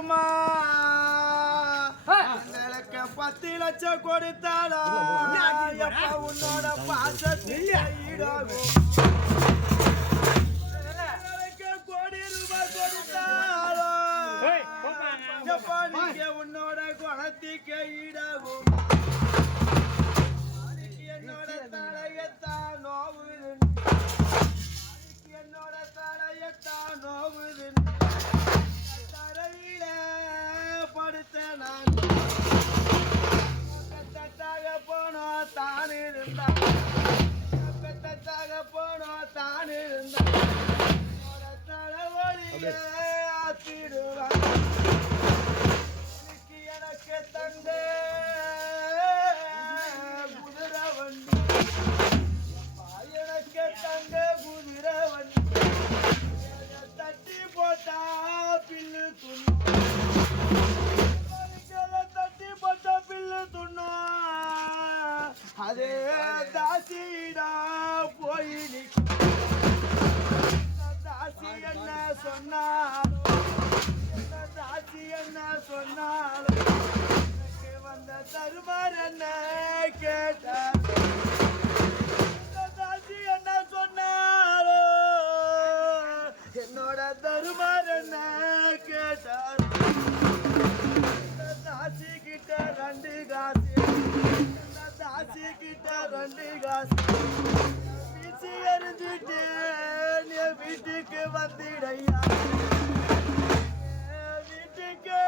கொடுக்குமா எங்களுக்கு 10 லட்சம் கொடுத்தாலா எப்ப உன்னோட பாசத்தில் ஈடாகும் கோடி ரூபாய் கொடுத்தாலோ எப்ப நீங்க உன்னோட குணத்துக்கு ஈடாகும் என்னோட தலையத்தான் நோவுது என்னோட தலையத்தான் நோவுது தரையில படுத்த நான் தட்டாக போனோம் தான் இருந்தான் தட்டாக போனோம் தான் இருந்தான் தலைவலிய ஆத்திடுவான் எனக்கு தந்த குதிரை வண்டி எனக்கு தந்த குதிரை வண்டி தட்டி போட்டா பில்லு துண்ணு தட்டி போட்டா பில்லு துண்ணு அதே தாசிடா போய் தாசி என்ன சொன்னாலும் தாசி என்ன சொன்னாலும் வந்த தருமார் என்ன கேட்டார் தாசி என்ன சொன்னாலும் என்னோட தருமார் என்ன கேட்டார் தாசி கிட்ட 2 காசு தாசி கிட்ட 2 காசு வீசி எறிஞ்சிட்டு நீ வீட்டுக்கு வந்துடையா வீட்டுக்கு